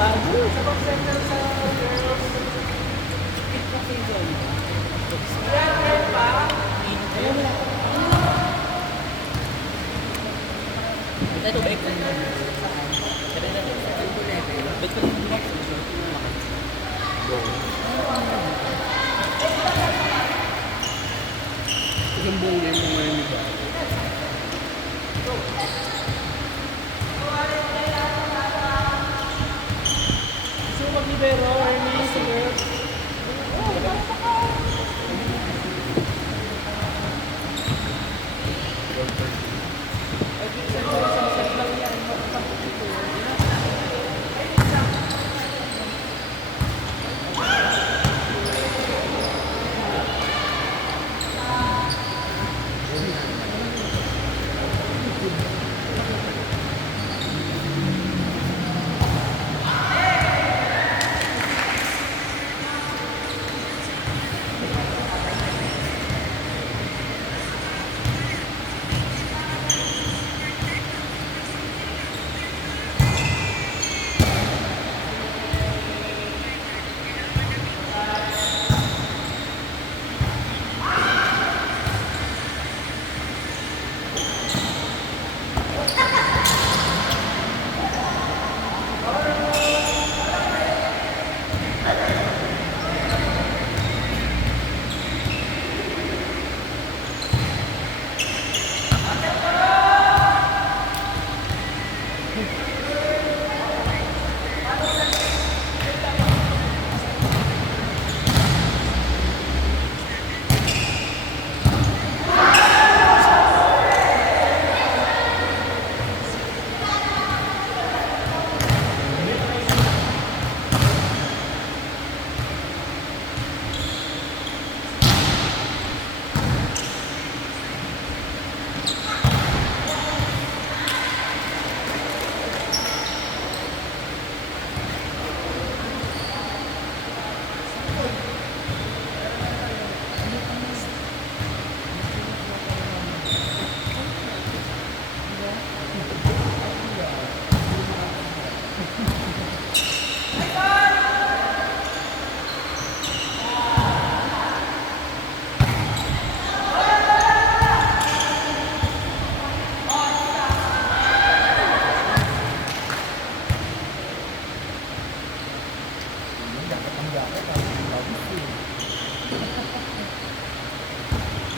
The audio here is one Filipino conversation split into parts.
Sa pag-center sa girls. Pick na season. Yan pa. Ayaw mo na. Ito ba ito? Ba't ko hindi mo? Isang buong game mo ngayon ba? Gusto mo mag-libero, Ernie, sige.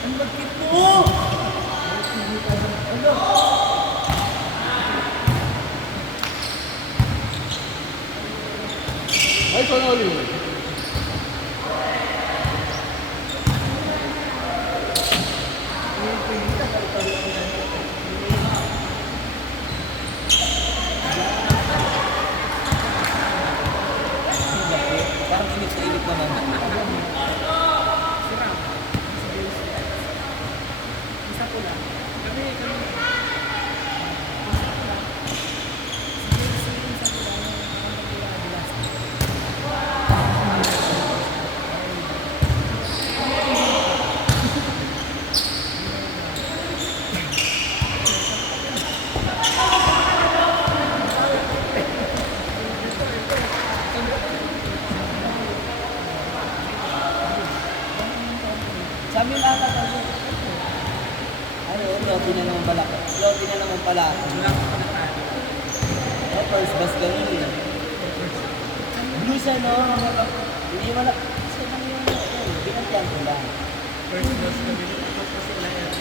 Ang bagkit mo! Ay, saan ulit? Parang init na init naman. Isa ko lang. Kami. Sa amin ata tayo. Ano, lobby na naman pala. Lobby na naman pala. Oh, first bus ganun eh. Blue siya, no? Hindi mo na... Siya lang yung... Binantiyan ko lang. First class kami. Tapos sila yan.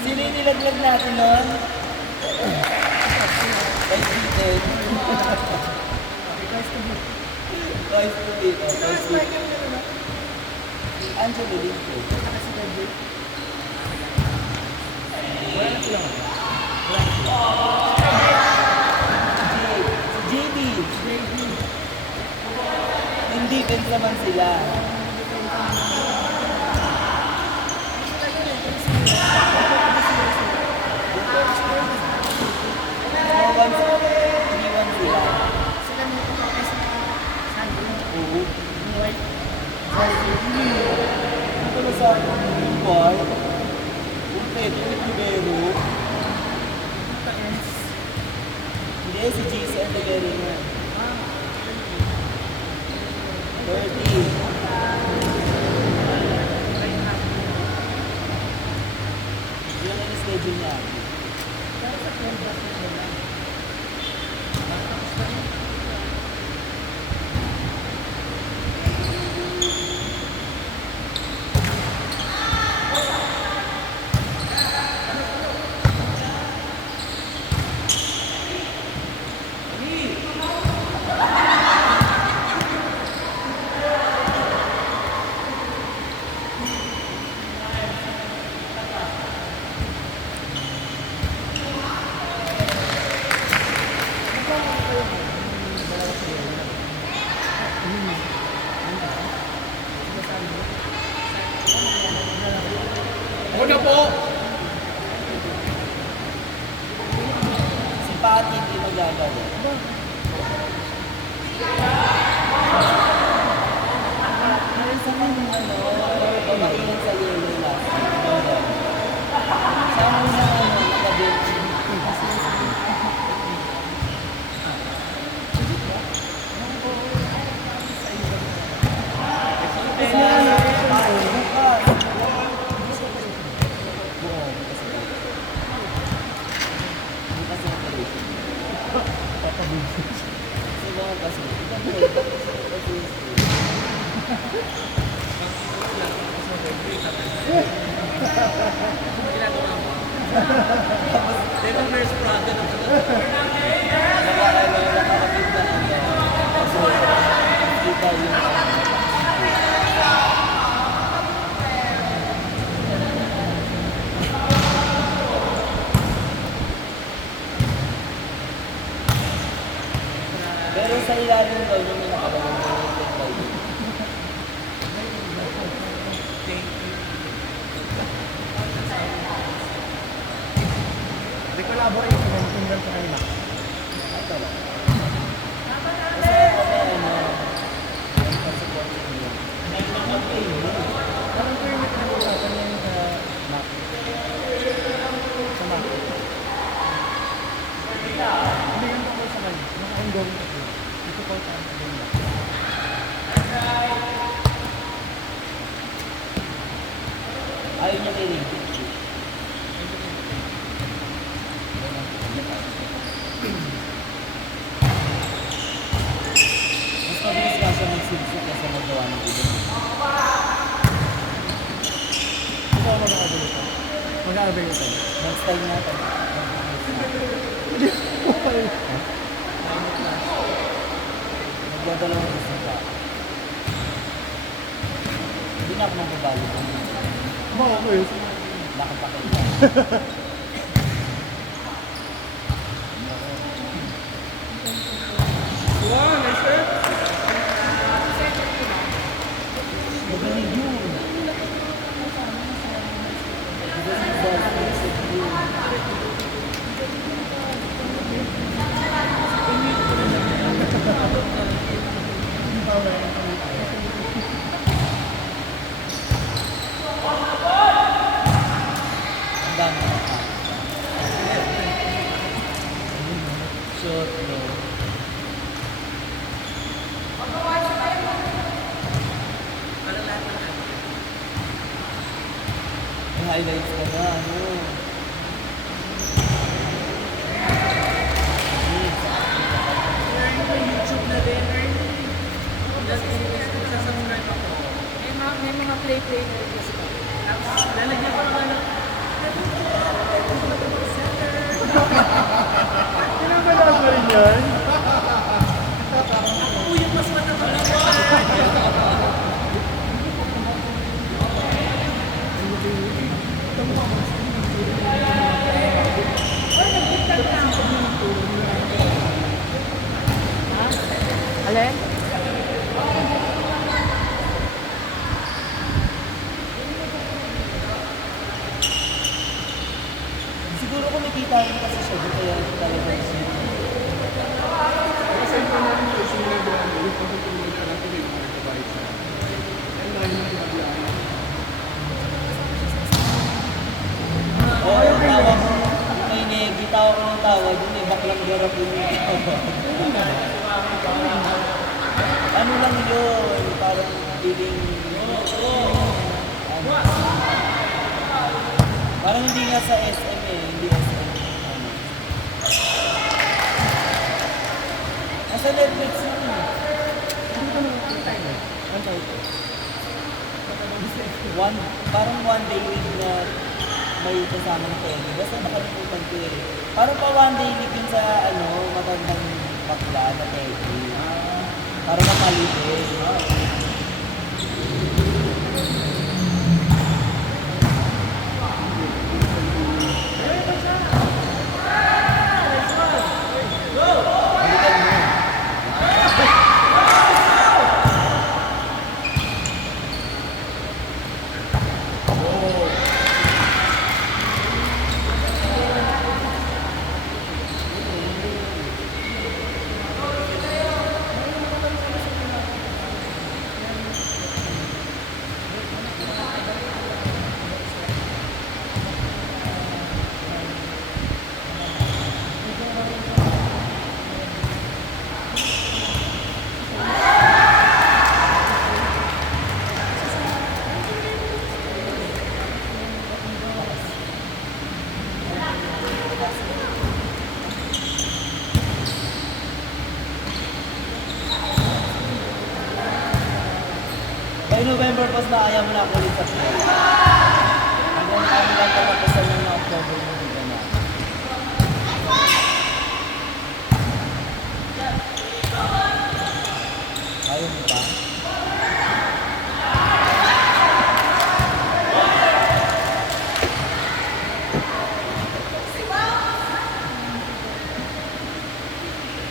Sino yung nilaglag natin nun? Vice Peter. Vice Peter. Vice Peter. Angelo Lito. Wala na sila. Si JB. Hindi defense naman sila. sa Bar, Ulteto, Libero. Hindi Yes, si JC and the very man. 30. Yun ang schedule niya. Una po! Si Patty hindi magagawa. Sa mga pamaingan sa yellow last. Sa mga nakabench. Ginagawa mo. Devil Wears Prada na pala. Pero sa ilalim daw yung nakalagay Thank you. Di ko labo yung pinag-tingnan sa kanila. ito lang. Kasi kami yung pasupport niya. Parang ko yung pinag-usapan niya sa Mac. Sa Mac. Hindi yung tungkol sa kanya. Naka-ongoing ako. Ito po sa kanila. Ayaw niya kay Ring. Mas mabilis nga siya magsigsik kasi magawa ng iba. Ito ako mag-avail ito. Mag-avail ito. Next time natin. Nagdadalawa ng isang tao. Hindi na ako magbabalo. Ba, okay. Nakapakita. Wow, nice shirt. Magaling yun. Ang dami na pa. Short, no. May highlights ka na, ano? May YouTube na din. Just subscribe ako. May mga play-play na rin kasi. Tapos, lalagyan ko naman ng Ano ba dapat pa rin yan? ako yung mas matapang na Alin? Siguro kung nakita rin kasi siya, di kaya talaga siya. Kasi ito na rin yung sinagawa mo, yung pagtutulog ka natin yung mga kabahay sa and then yung naglaan. Oo, yung tawa ko, may negi, tawa ko ng tawa, dun eh, baklang garap yung ano lang yun, parang feeling, parang hindi nga sa SM eh, hindi SM. Nasa Netflix yun eh. Parang one day week na may kasama ng Teddy. Basta nakalimutan ko eh. Parang pa one day week yun sa matandang bakla na Teddy. Parang mamalipin. By November pas na ayaw mo na ako ulit sa play. Hanggang kami lang katapusan lang na October mo dito na. Ayaw mo pa?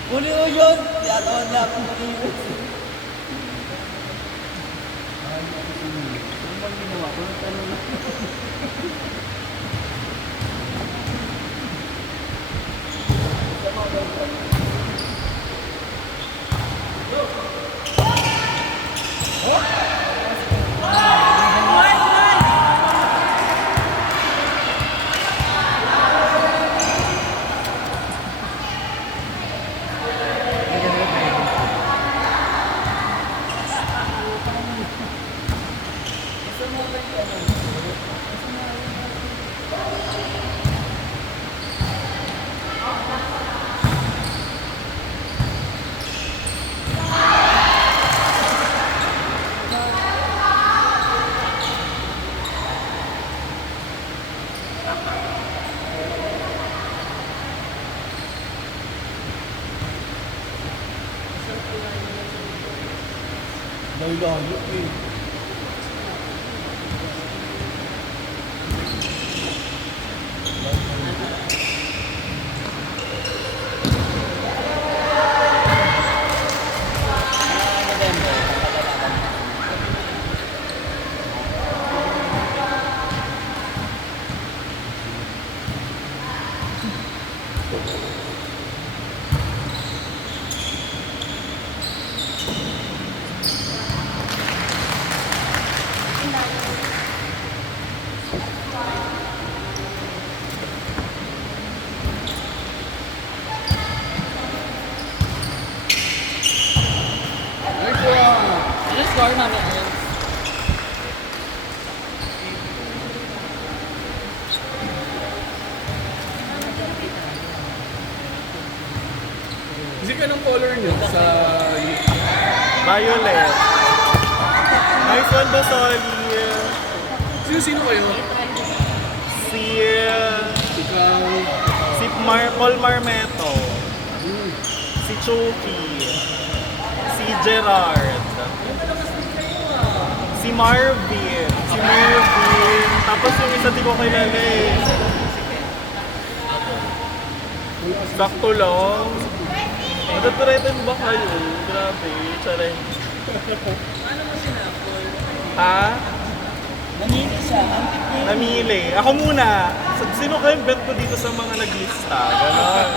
Muli o yun! Tiyataon niya ako muli yun. Layo eh. Ano score namin ngayon? Kasi anong color nyo sa... Violet. Nice one, Basoli. Sino kayo? Si... Ikaw. Si Paul Marmeto. Si Chucky. Si Gerard. Si Marvin. Si Marvin. Tapos yung isa di ko kilala eh. Sakto lang. Matutretan ba kayo? Grabe. Tsare. Ano mo sinapol? Ha? Namili siya. Ang tip niya. Namili. Ako muna. Sino kayong bet ko dito sa mga naglista? Ganon.